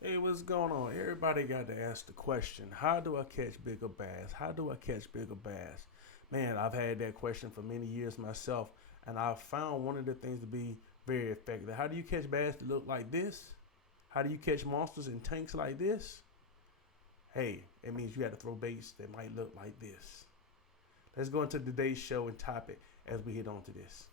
Hey, what's going on? Everybody got to ask the question, how do I catch bigger bass? How do I catch bigger bass? Man, I've had that question for many years myself, and I've found one of the things to be very effective. How do you catch bass that look like this? How do you catch monsters in tanks like this? Hey, it means you got to throw baits that might look like this. Let's go into today's show and topic as we hit on to this.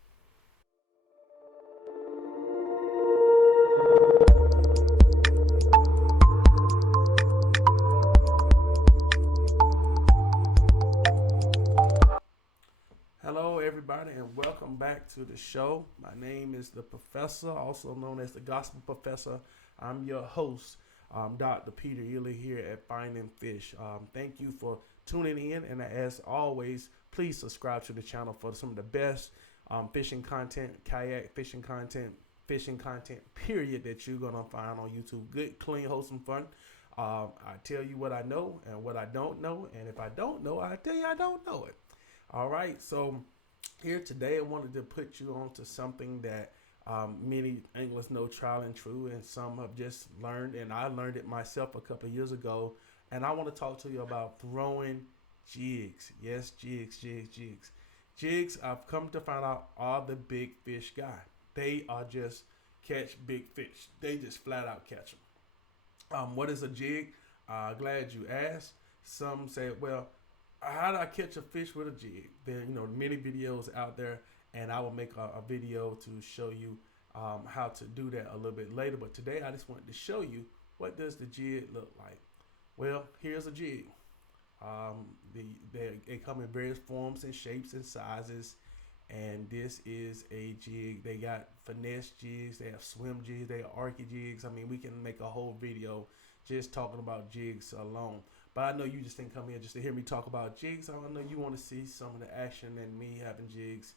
Hello, everybody, and welcome back to the show. My name is the Professor, also known as the Gospel Professor. I'm your host, Dr. Peter Ely here at Finding Fish. Thank you for tuning in, and as always, please subscribe to the channel for some of the best fishing content, kayak fishing content, period, that you're gonna find on YouTube. Good, clean, wholesome fun. I tell you what I know and what I don't know, and if I don't know, I tell you I don't know it. All right, so here today I wanted to put you on to something that many anglers know trial and true, and some have just learned, and I learned it myself a couple of years ago. And I want to talk to you about throwing jigs. Yes, jigs, jigs, jigs. Jigs, I've come to find out, are the big fish guy. They are just catch big fish. They just flat out catch them. What is a jig? Glad you asked. Some say, well, how do I catch a fish with a jig? There, many videos out there, and I will make a video to show you how to do that a little bit later. But today, I just wanted to show you what does the jig look like. Well, here's a jig. They come in various forms and shapes and sizes, and this is a jig. They got finesse jigs, they have swim jigs, they have arky jigs. I mean, we can make a whole video just talking about jigs alone. But I know you just didn't come here just to hear me talk about jigs. I know you want to see some of the action and me having jigs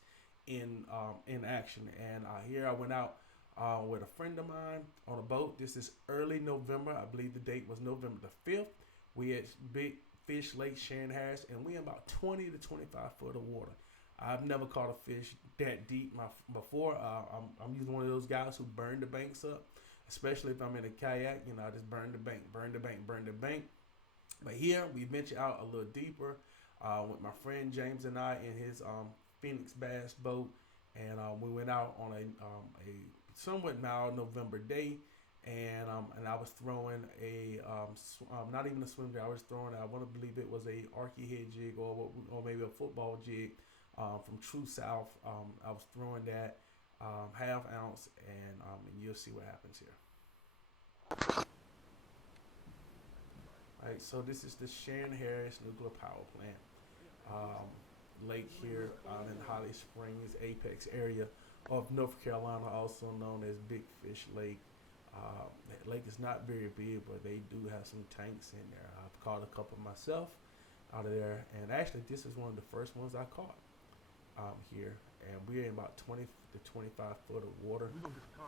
in action. And here I went out with a friend of mine on a boat. This is early November. I believe the date was November the 5th. We at Big Fish Lake Sharon Harris, and we in about 20 to 25 foot of water. I've never caught a fish that deep before. I'm usually one of those guys who burn the banks up, especially if I'm in a kayak. I just burn the bank, burn the bank, burn the bank. But here we venture out a little deeper with my friend James and I in his Phoenix Bass boat, and we went out on a somewhat mild November day, and I was throwing not even a swim jig. I was throwing, I want to believe it was a arky head jig, or maybe a football jig from True South. I was throwing that half ounce, and you'll see what happens here. Right, so this is the Sharon Harris Nuclear Power Plant lake here out in Holly Springs, Apex area of North Carolina, also known as Big Fish Lake. That lake is not very big, but they do have some tanks in there. I've caught a couple myself out of there, and actually this is one of the first ones I caught here. And we're in about 20 to 25 foot of water.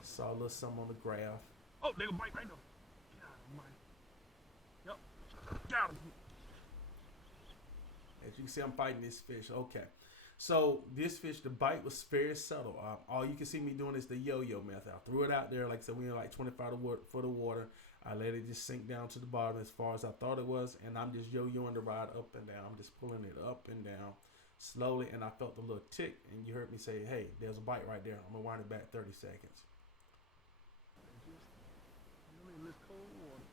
Saw a little something on the graph. Oh, they gonna bite right now. Get out of mine. Yep. Got him. As you can see, I'm fighting this fish. Okay. So this fish, the bite was very subtle. All you can see me doing is the yo-yo method. I threw it out there, like I said, we in like 25 foot of water. I let it just sink down to the bottom as far as I thought it was, and I'm just yo-yoing the rod up and down. I'm just pulling it up and down slowly, and I felt a little tick, and you heard me say, hey, there's a bite right there. I'm going to wind it back 30 seconds. You in this cold water.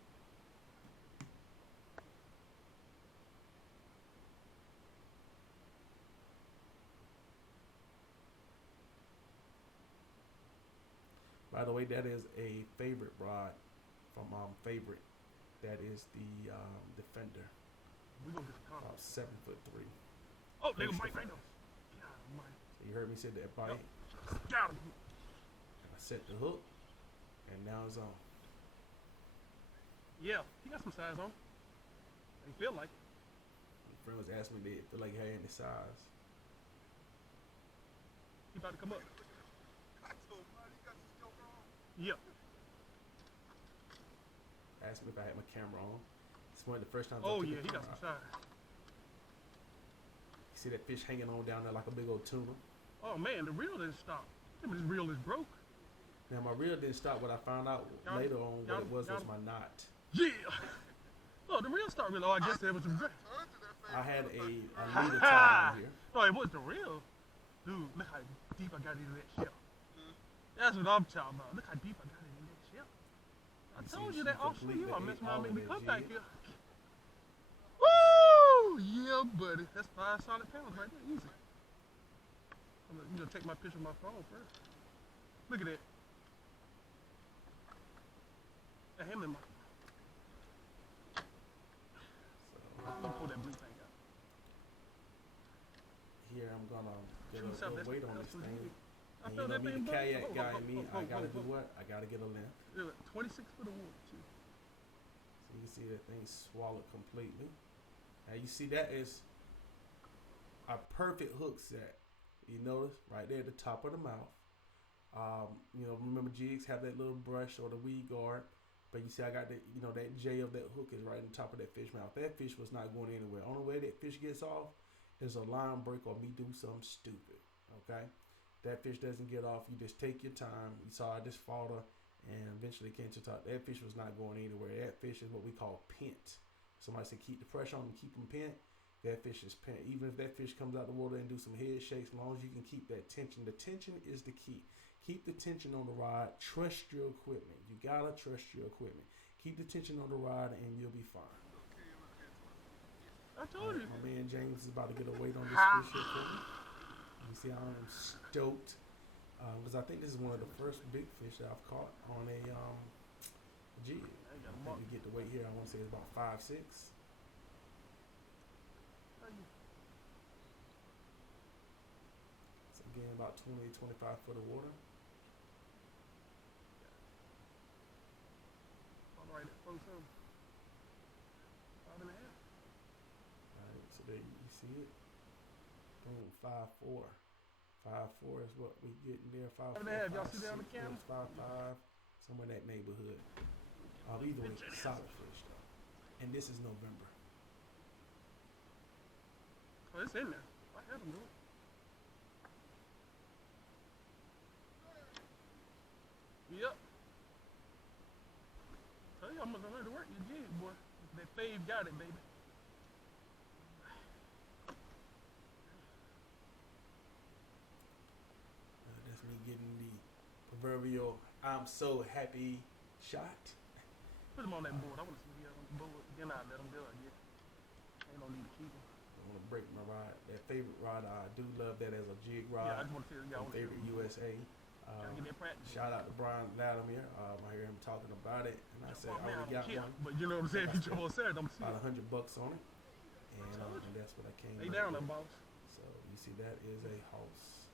By the way, that is a favorite rod from Favorite. That is the Defender, We gonna get the car. about 7'3". Oh, they gonna Coach bite right Defender. now. Get out of mine. So you heard me say that bite, Yep. and Got him. I set the hook, and now it's on. Yeah, he got some size on. They feel like it. My friend was asking me, did it feel like it had any size? He about to come up. Yeah. Asked me if I had my camera on. It's one of the first times I Oh took yeah, the he got camera some out. size. You see that fish hanging on down there like a big old tuna? Oh man, the reel didn't stop. This reel is broke. Now my reel didn't stop. What I found out Got later him. on Got what it him. was Got him. my knot. Yeah. Oh, the real start really. Oh, I guess it was the real. I had a Ha leader ha. tie on here. No, it was the real. Dude, look how deep I got into that shell. That's what I'm talking about. Look how deep I got into that shell. I You told see, you she that offshore. You completely gonna mess ate around all and of make me that come back jig. here. Woo! Yeah, buddy. That's 5 solid pounds right there. Easy. I'm gonna take my picture of my phone first. Look at that. I him in my. Let me pull that blue thing out. Here I'm gonna get Shoot a something. little weight on this That's what thing. you do. I And feel you know that me, thing the buzz. kayak Oh, guy oh, in me, oh, I gotta oh, do oh. what? I gotta get a length. Yeah, 26 foot of water too. So you can see that thing swallowed completely. Now you see that is a perfect hook set. You notice right there at the top of the mouth. You know, remember jigs have that little brush or the weed guard, but you see I got that, you know, that J of that hook is right on top of that fish mouth. That fish was not going anywhere. Only way that fish gets off is a line break or me do something stupid. Okay, that fish doesn't get off. You just take your time. You saw I just fought her and eventually came to the top. That fish was not going anywhere. That fish is what we call pent. Somebody said keep the pressure on him, keep him pent. That fish is pent. Even if that fish comes out the water and do some head shakes, as long as you can keep that tension. The tension is the key. Keep the tension on the rod. Trust your equipment. You gotta trust your equipment. Keep the tension on the rod and you'll be fine. I told you. My man James is about to get a weight on this fish here for me. You see, I am stoked because I think this is one of the first big fish that I've caught on a jig. I think we get the weight here. I want to say it's about 5'6". So again, about 20-25 foot of water. All right, close him. 5.5. Alright, so there you see it. Boom, 5'4". 5'4" is what we get in there. 5'4", 5.5. Y'all see that on the camera? 5'5", somewhere in that neighborhood. Either way, solid fish though. And this is November. Oh, it's in there. I had him do it. Yep. Tell you, I'm gonna learn to work your jig, boy. That fave got it, baby. That's me getting the proverbial "I'm so happy" shot. Put him on that board. I want to see him on the board. Then I let him go, I guess. Ain't no need to keep him. I want to break my rod. That favorite rod, I do love that as a jig rod. Yeah, I just want to see y'all. Favorite USA. Gotta get that practice. Shout out to Brian Latimer. I hear him talking about it, and I said I already got one. But you know what I'm saying? If you jump on Saturday, I'm About seeing. $100 on it, and that's what I came. Lay up down with. there, boss. So you see that is a house.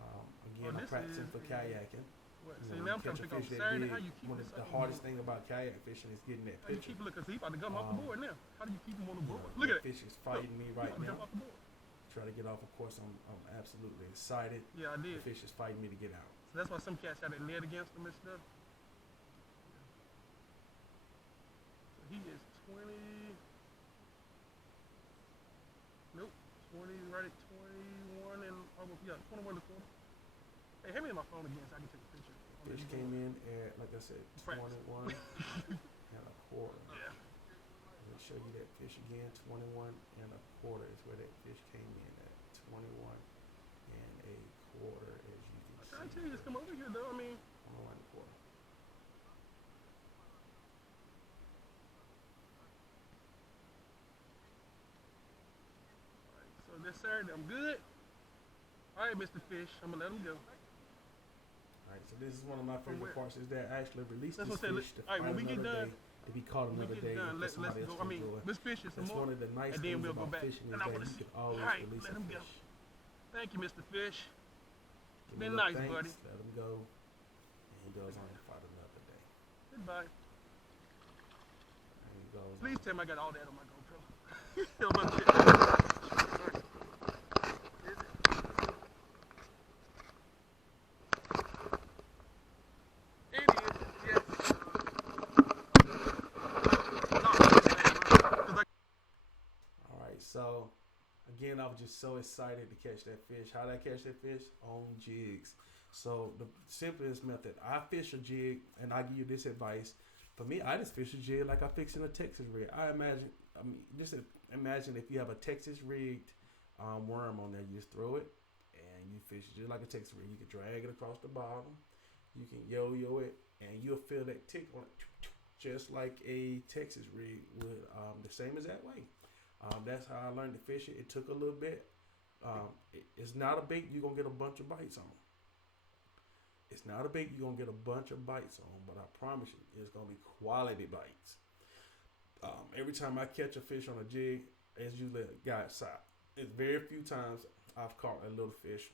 Oh, Again, I'm this practicing is for kayaking. What? You See, know, now I'm you trying catch to a figure out fish that Saturday big. how you keep One this of the up hardest on the thing about kayak fishing is getting that How you picture. keep it looking? See, he about to come off the board now. How do you keep him on the You board? know, Look at that it. fish is fighting me right He now. jump off the board. Try to get off. Of course, I'm absolutely excited. Yeah, I The did. fish is fighting me to get out. So that's why some cats had a net against them and stuff. So he is 20. Nope. 20, right at 21 and almost, yeah, 21 to 40. Hey, hand me my phone again so I can take a picture. Fish came in at, like I said, Practice. 21 and a quarter. Yeah. Let me show you that fish again. 21 and a quarter is where that fish came in at. 21 and a quarter, as you can I'm trying to see. tell you, just come over here, though. I mean, 21 and a quarter. alright, so this Saturday, I'm good. All right, Mr. Fish, I'm gonna let him go. Alright, so this is one of my From favorite where? parts is that I actually released That's this what I said. fish to Alright, fight when we get another done, day, to be caught When we another get day, done, and for let's somebody go. else I to mean, enjoy. let's fish it some That's more. one of the nice And then things we'll go about back. fishing is And I that wanna you see- can always Alright, release let a him go. fish. Thank you, Mr. Fish. Give Been him a nice, thanks, buddy. Let him go, and he goes on to fight another day. Goodbye. And he goes Please on. tell me I got all that on my GoPro. On my shit. Is it? It is, yes. All right, so again, I was just so excited to catch that fish. How did I catch that fish? On jigs. So the simplest method, I fish a jig, and I give you this advice. For me, I just fish a jig like I fix in a Texas rig. Just imagine if you have a Texas rigged worm on there, you just throw it, and you fish it just like a Texas rig. You can drag it across the bottom, you can yo-yo it, and you'll feel that tick on it, just like a Texas rig would. The same as that way. That's how I learned to fish it. It took a little bit. It's not a bait you're gonna get a bunch of bites on. It's not a bait you're gonna get a bunch of bites on, but I promise you, it's gonna be quality bites. Every time I catch a fish on a jig, it's usually a guy side. It's very few times I've caught a little fish.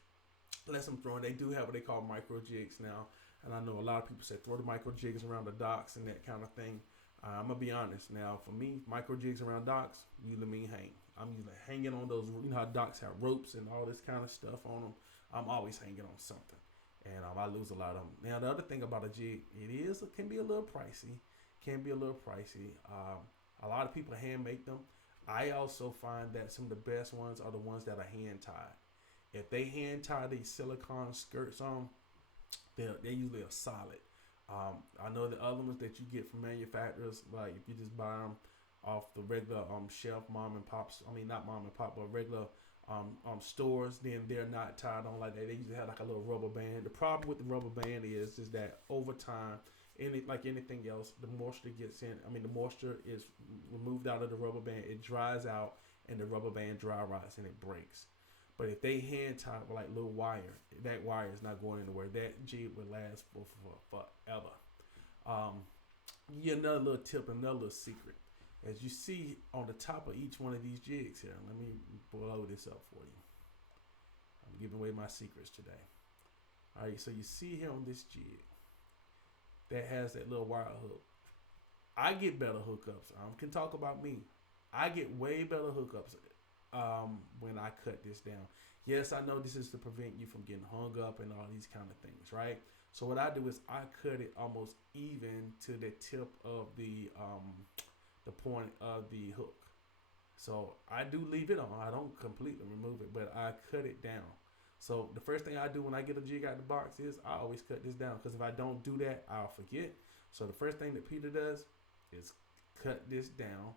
Unless I'm throwing, they do have what they call micro jigs now, and I know a lot of people say throw the micro jigs around the docks and that kind of thing. I'm gonna be honest. Now, for me, micro jigs around docks usually mean hang. I'm usually hanging on those. You know how docks have ropes and all this kind of stuff on them. I'm always hanging on something, and I lose a lot of them. Now, the other thing about a jig, it can be a little pricey. A lot of people hand make them. I also find that some of the best ones are the ones that are hand tied. If they hand tie these silicone skirts on, they usually are solid. I know the other ones that you get from manufacturers, like if you just buy them off the regular shelf, mom and pops. I mean, not mom and pop, but regular stores. Then they're not tied on like that. They usually have like a little rubber band. The problem with the rubber band is that over time, like anything else, the moisture gets in. I mean, the moisture is removed out of the rubber band. It dries out, and the rubber band dry rots and it breaks. But if they hand tie with like little wire, that wire is not going anywhere. That jig would last for forever. Yeah, another little tip, another little secret. As you see on the top of each one of these jigs here, let me blow this up for you. I'm giving away my secrets today. All right, so you see here on this jig that has that little wire hook. I get better hookups. I can talk about me. I get way better hookups when I cut this down. Yes, I know this is to prevent you from getting hung up and all these kind of things, right? So what I do is I cut it almost even to the tip of the point of the hook. So I do leave it on. I don't completely remove it, but I cut it down. So the first thing I do when I get a jig out of the box is I always cut this down, because if I don't do that, I'll forget. So the first thing that Peter does is cut this down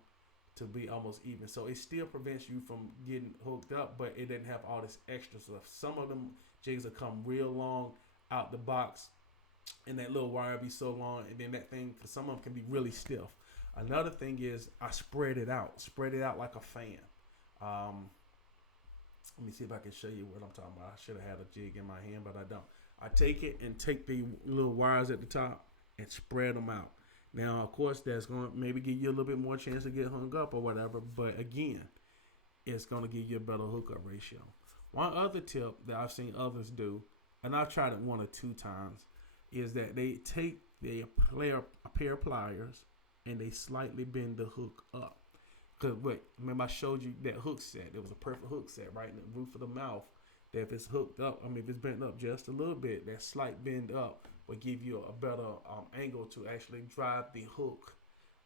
to be almost even. So it still prevents you from getting hooked up, but it doesn't have all this extra stuff. Some of them jigs will come real long out the box, and that little wire be so long, and then that thing, because some of them can be really stiff. Another thing is I spread it out like a fan. Let me see if I can show you what I'm talking about. I should have had a jig in my hand, but I don't. I take it and take the little wires at the top and spread them out. Now, of course, that's going to maybe give you a little bit more chance to get hung up or whatever, but again, it's going to give you a better hookup ratio. One other tip that I've seen others do, and I've tried it 1 or 2 times, is that they take a pair of pliers and they slightly bend the hook up. Because remember I showed you that hook set. It was a perfect hook set right in the roof of the mouth. That if it's hooked up, if it's bent up just a little bit, that slight bend up will give you a better angle to actually drive the hook,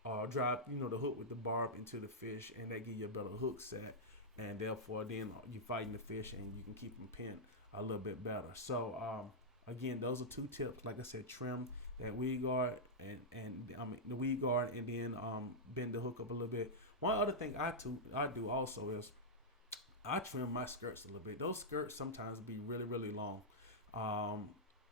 or drive the hook with the barb into the fish, and that give you a better hook set, and therefore then you're fighting the fish and you can keep them pinned a little bit better. So again, those are 2 tips. Like I said, trim that weed guard and the weed guard, and then bend the hook up a little bit. One other thing I do also is I trim my skirts a little bit. Those skirts sometimes be really, really long.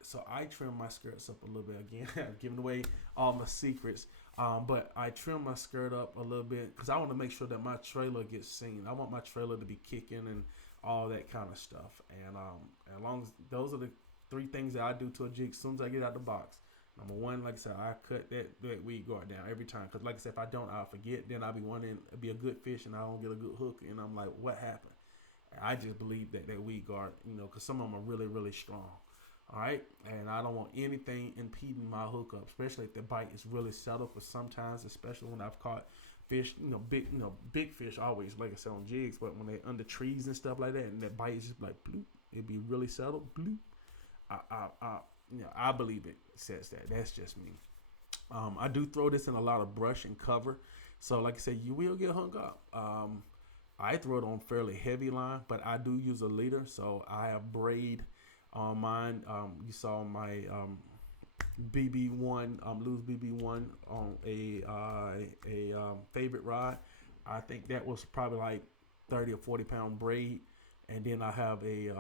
So I trim my skirts up a little bit. Again, I'm giving away all my secrets. But I trim my skirt up a little bit because I want to make sure that my trailer gets seen. I want my trailer to be kicking and all that kind of stuff. And as long as those are the 3 things that I do to a jig as soon as I get out the box. Number 1, like I said, I cut that weed guard down every time. Because like I said, if I don't, I'll forget. Then I'll be wondering, it'll be a good fish and I don't get a good hook. And I'm like, what happened? And I just believe that weed guard, because some of them are really, really strong. All right. And I don't want anything impeding my hookup, especially if the bite is really settled. Because sometimes, especially when I've caught fish, big fish always, like I said, on jigs. But when they're under trees and stuff like that, and that bite is just like bloop, it'd be really settled, bloop. I believe it says that. That's just me. I do throw this in a lot of brush and cover. So like I said, you will get hung up. I throw it on fairly heavy line, but I do use a leader. So I have braid on mine. You saw my BB1, lose BB1 on a favorite rod. I think that was probably like 30 or 40 pound braid, and then I have a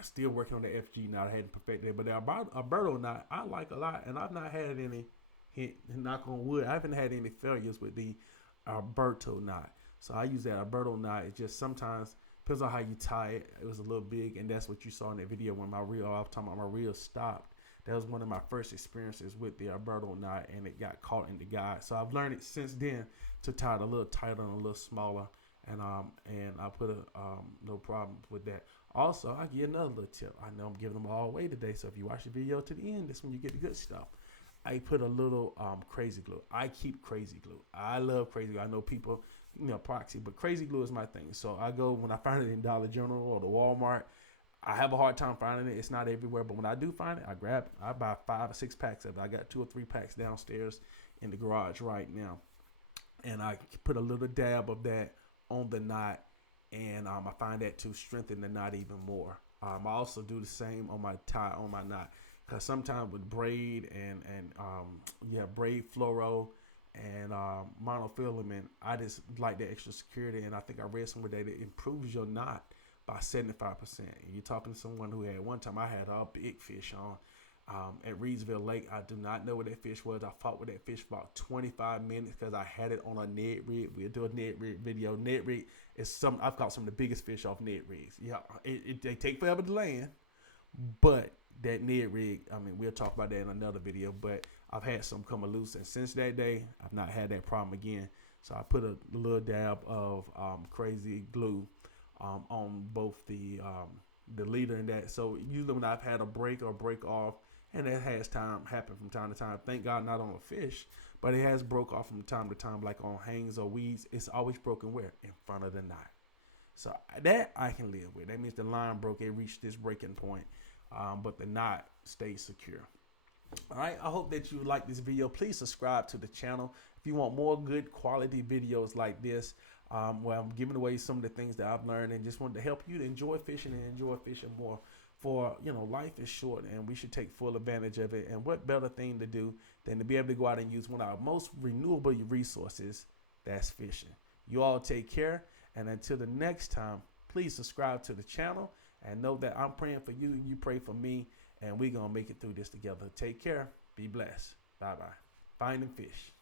still working on the FG knot. I hadn't perfected it, but the Alberto knot I like a lot, and I've not had any hit. Knock on wood, I haven't had any failures with the Alberto knot. So I use that Alberto knot. It just sometimes depends on how you tie it. It was a little big, and that's what you saw in that video when my reel. I was talking about my reel stopped. That was one of my first experiences with the Alberto knot, and it got caught in the guide. So I've learned it since then to tie it a little tighter and a little smaller, and I put no problem with that. Also, I give you another little tip. I know I'm giving them all away today, so if you watch the video to the end, that's when you get the good stuff. I put a little crazy glue. I keep crazy glue. I love crazy glue. I know people, proxy, but crazy glue is my thing. So I go when I find it in Dollar General or the Walmart. I have a hard time finding it. It's not everywhere, but when I do find it, I buy 5 or 6 packs of it. I got 2 or 3 packs downstairs in the garage right now, and I put a little dab of that on the knot, and I find that to strengthen the knot even more. I also do the same on my tie on my knot, because sometimes with braid and you have braid fluoro and monofilament, I just like that extra security, and I think I read somewhere that it improves your knot by 75%. And you're talking to someone who had one time, I had a big fish on at Reedsville Lake. I do not know what that fish was. I fought with that fish for about 25 minutes because I had it on a Ned rig. We'll do a Ned rig video. Ned rig is I've caught some of the biggest fish off Ned rigs. Yeah, they take forever to land, but that Ned rig, we'll talk about that in another video, but I've had some come loose, and since that day, I've not had that problem again. So I put a little dab of crazy glue on both the leader and that. So usually when I've had a break or break off, and that has happen from time to time. Thank God not on a fish, but it has broke off from time to time, like on hangs or weeds. It's always broken where? In front of the knot. So that I can live with. That means the line broke. It reached this breaking point, but the knot stays secure. All right, I hope that you like this video. Please subscribe to the channel if you want more good quality videos like this, where I'm giving away some of the things that I've learned and just wanted to help you to enjoy fishing and enjoy fishing more. For, life is short and we should take full advantage of it. And what better thing to do than to be able to go out and use one of our most renewable resources, that's fishing. You all take care, and until the next time, please subscribe to the channel and know that I'm praying for you and you pray for me, and we're going to make it through this together. Take care. Be blessed. Bye-bye. Finding fish.